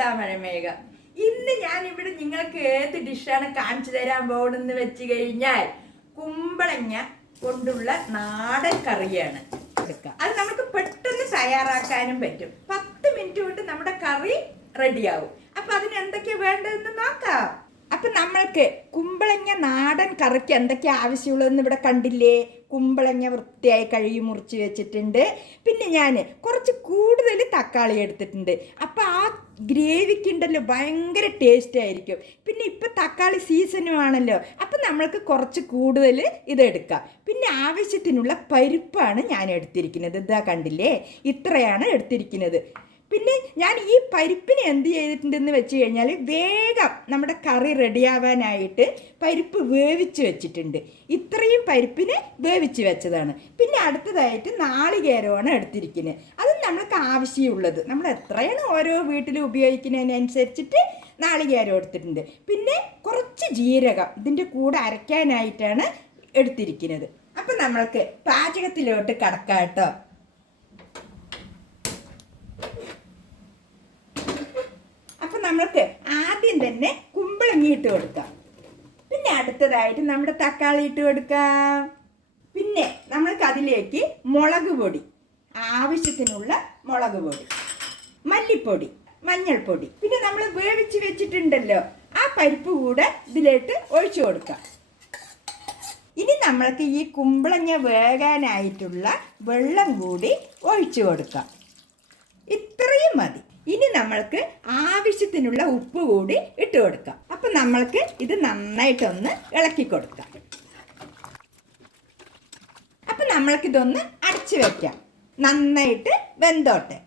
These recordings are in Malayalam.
സുധാമഴമേഘം. ഇന്ന് ഞാൻ ഇവിടെ നിങ്ങൾക്ക് ഏത് ഡിഷാണ് കാണിച്ചു തരാൻ പോകുന്നത് വെച്ച് കഴിഞ്ഞാൽ കുമ്പളങ്ങ കൊണ്ടുള്ള നാടൻ കറിയാണ്. അത് നമുക്ക് പെട്ടെന്ന് തയ്യാറാക്കാനും പറ്റും. 10 മിനിറ്റ് കൊണ്ട് നമ്മുടെ കറി റെഡിയാവും. അപ്പൊ അതിന് എന്തൊക്കെയാ വേണ്ടതെന്ന് നോക്കാം. അപ്പൊ നമ്മൾക്ക് കുമ്പളങ്ങ നാടൻ കറിക്ക് എന്തൊക്കെയാ ആവശ്യമുള്ളതെന്ന് ഇവിടെ കണ്ടില്ലേ. കുമ്പളങ്ങ വൃത്തിയായി കഴുകി മുറിച്ച് വെച്ചിട്ടുണ്ട്. പിന്നെ ഞാൻ കുറച്ച് കൂടുതൽ തക്കാളി എടുത്തിട്ടുണ്ട്. അപ്പോൾ ആ ഗ്രേവിക്കുണ്ടല്ലോ ഭയങ്കര ടേസ്റ്റ് ആയിരിക്കും. പിന്നെ ഇപ്പം തക്കാളി സീസണും ആണല്ലോ, അപ്പം നമ്മൾക്ക് കുറച്ച് കൂടുതൽ ഇതെടുക്കാം. പിന്നെ ആവശ്യത്തിനുള്ള പരിപ്പാണ് ഞാൻ എടുത്തിരിക്കുന്നത്. ഇതാ കണ്ടില്ലേ, ഇത്രയാണ് എടുത്തിരിക്കുന്നത്. പിന്നെ ഞാൻ ഈ പരിപ്പിന് എന്ത് ചെയ്തിട്ടുണ്ടെന്ന് വെച്ച് കഴിഞ്ഞാൽ വേഗം നമ്മുടെ കറി റെഡിയാവാനായിട്ട് പരിപ്പ് വേവിച്ച് വെച്ചിട്ടുണ്ട്. ഇത്രയും പരിപ്പിന് വേവിച്ച് വെച്ചതാണ്. പിന്നെ അടുത്തതായിട്ട് നാളികേരമാണ് എടുത്തിരിക്കുന്നത്. അത് നമ്മൾക്ക് ആവശ്യമുള്ളത്, നമ്മൾ എത്രയാണ് ഓരോ വീട്ടിലും ഉപയോഗിക്കുന്നതിനനുസരിച്ചിട്ട് നാളികേരം എടുത്തിട്ടുണ്ട്. പിന്നെ കുറച്ച് ജീരകം ഇതിൻ്റെ കൂടെ അരയ്ക്കാനായിട്ടാണ് എടുത്തിരിക്കുന്നത്. അപ്പം നമ്മൾക്ക് പാചകത്തിലോട്ട് കടക്കാം കേട്ടോ. നമ്മൾക്ക് ആദ്യം തന്നെ കുമ്പളങ്ങ ഇട്ട് കൊടുക്കാം. പിന്നെ അടുത്തതായിട്ട് നമ്മുടെ തക്കാളി ഇട്ട് കൊടുക്കാം. പിന്നെ നമ്മൾക്ക് അതിലേക്ക് മുളക് പൊടി, ആവശ്യത്തിനുള്ള മുളക് പൊടി, മല്ലിപ്പൊടി, മഞ്ഞൾപ്പൊടി, പിന്നെ നമ്മൾ വേവിച്ച് വെച്ചിട്ടുണ്ടല്ലോ ആ പരിപ്പ് കൂടെ ഇതിലേക്ക് ഒഴിച്ചു കൊടുക്കാം. ഇനി നമ്മൾക്ക് ഈ കുമ്പളങ്ങ വേകാനായിട്ടുള്ള വെള്ളം കൂടി ഒഴിച്ചു കൊടുക്കാം. ഇത്രയും മതി. ഇനി നമ്മൾക്ക് ആവശ്യത്തിനുള്ള ഉപ്പ് കൂടി ഇട്ട് കൊടുക്കാം. അപ്പം നമ്മൾക്ക് ഇത് നന്നായിട്ടൊന്ന് ഇളക്കി കൊടുക്കാം. അപ്പം നമ്മൾക്കിതൊന്ന് അടച്ചു വെക്കാം, നന്നായിട്ട് വെന്തോട്ടെ.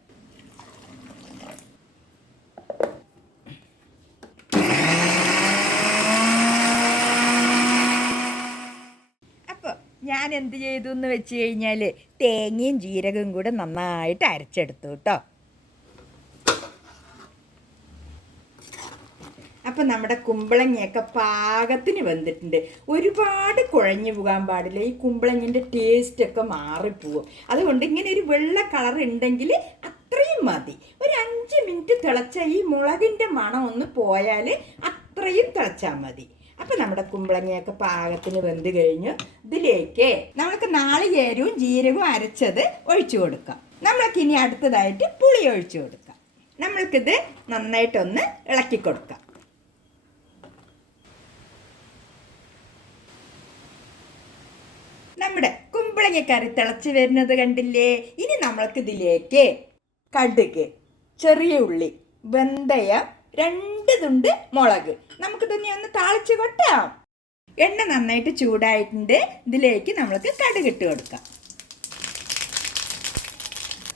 അപ്പോൾ ഞാൻ എന്ത് ചെയ്തു എന്ന് വെച്ച് കഴിഞ്ഞാൽ തേങ്ങയും ജീരകവും കൂടെ നന്നായിട്ട് അരച്ചെടുത്തു കേട്ടോ. അപ്പം നമ്മുടെ കുമ്പളങ്ങയൊക്കെ പാകത്തിന് വെന്തിട്ടുണ്ട്. ഒരുപാട് കുഴഞ്ഞു പോകാൻ പാടില്ല, ഈ കുമ്പളങ്ങൻ്റെ ടേസ്റ്റൊക്കെ മാറിപ്പോവും. അതുകൊണ്ട് ഇങ്ങനെ ഒരു വെള്ള കളർ ഉണ്ടെങ്കിൽ അത്രയും മതി. ഒരു 5 മിനിറ്റ് തിളച്ച ഈ മുളകിൻ്റെ മണം ഒന്ന് പോയാൽ അത്രയും തിളച്ചാൽ മതി. അപ്പം നമ്മുടെ കുമ്പളങ്ങയൊക്കെ പാകത്തിന് വെന്ത് കഴിഞ്ഞു. ഇതിലേക്ക് നമ്മൾക്ക് നാളികേരവും ജീരകവും അരച്ചത് ഒഴിച്ചു കൊടുക്കാം. നമ്മൾക്കിനി അടുത്തതായിട്ട് പുളി ഒഴിച്ചു കൊടുക്കാം. നമ്മൾക്കിത് നന്നായിട്ടൊന്ന് ഇളക്കി കൊടുക്കാം. നമ്മുടെ കുമ്പളങ്ങക്കറി തിളച്ച് വരുന്നത് കണ്ടില്ലേ. ഇനി നമ്മൾക്ക് ഇതിലേക്ക് കടുക്, ചെറിയ ഉള്ളി, വെന്തയം, 2 തുണ്ട് മുളക്, നമുക്കിതൊന്നെ ഒന്ന് താളിച്ച് കൊട്ടാം. എണ്ണ നന്നായിട്ട് ചൂടായിട്ടുണ്ട്. ഇതിലേക്ക് നമ്മൾക്ക് കടുക് ഇട്ട് കൊടുക്കാം.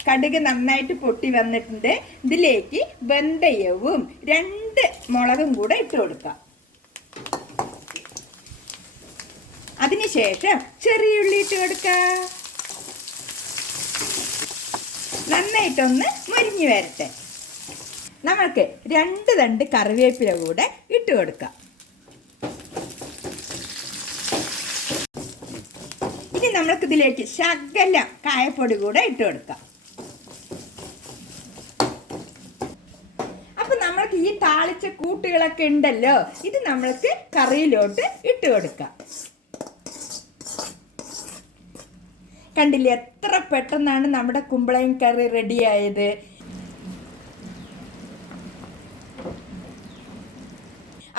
കടുക് നന്നായിട്ട് പൊട്ടി വന്നിട്ടുണ്ട്. ഇതിലേക്ക് വെന്തയവും 2 മുളകും കൂടെ ഇട്ട് കൊടുക്കാം. അതിനുശേഷം ചെറിയ ഉള്ളി ഇട്ട് കൊടുക്കാം. നന്നായിട്ടൊന്ന് മുരിഞ്ഞു വരട്ടെ. നമ്മൾക്ക് 2 തണ്ട് കറിവേപ്പില കൂടെ ഇട്ട് കൊടുക്കാം. ഇനി നമ്മൾക്കിതിലേക്ക് ശകലം കായപ്പൊടി കൂടെ ഇട്ട് കൊടുക്കാം. അപ്പം നമ്മൾക്ക് ഈ താളിച്ച കൂട്ടുകളൊക്കെ ഉണ്ടല്ലോ, ഇത് നമ്മൾക്ക് കറിയിലോട്ട് ഇട്ട് കൊടുക്കാം. കണ്ടില്ലേ എത്ര പെട്ടെന്നാണ് നമ്മുടെ കുമ്പളങ്ങ കറി റെഡിയായത്.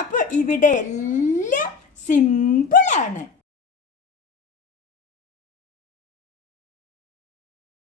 അപ്പോൾ ഇവിടെ എല്ലാം സിമ്പിളാണ്.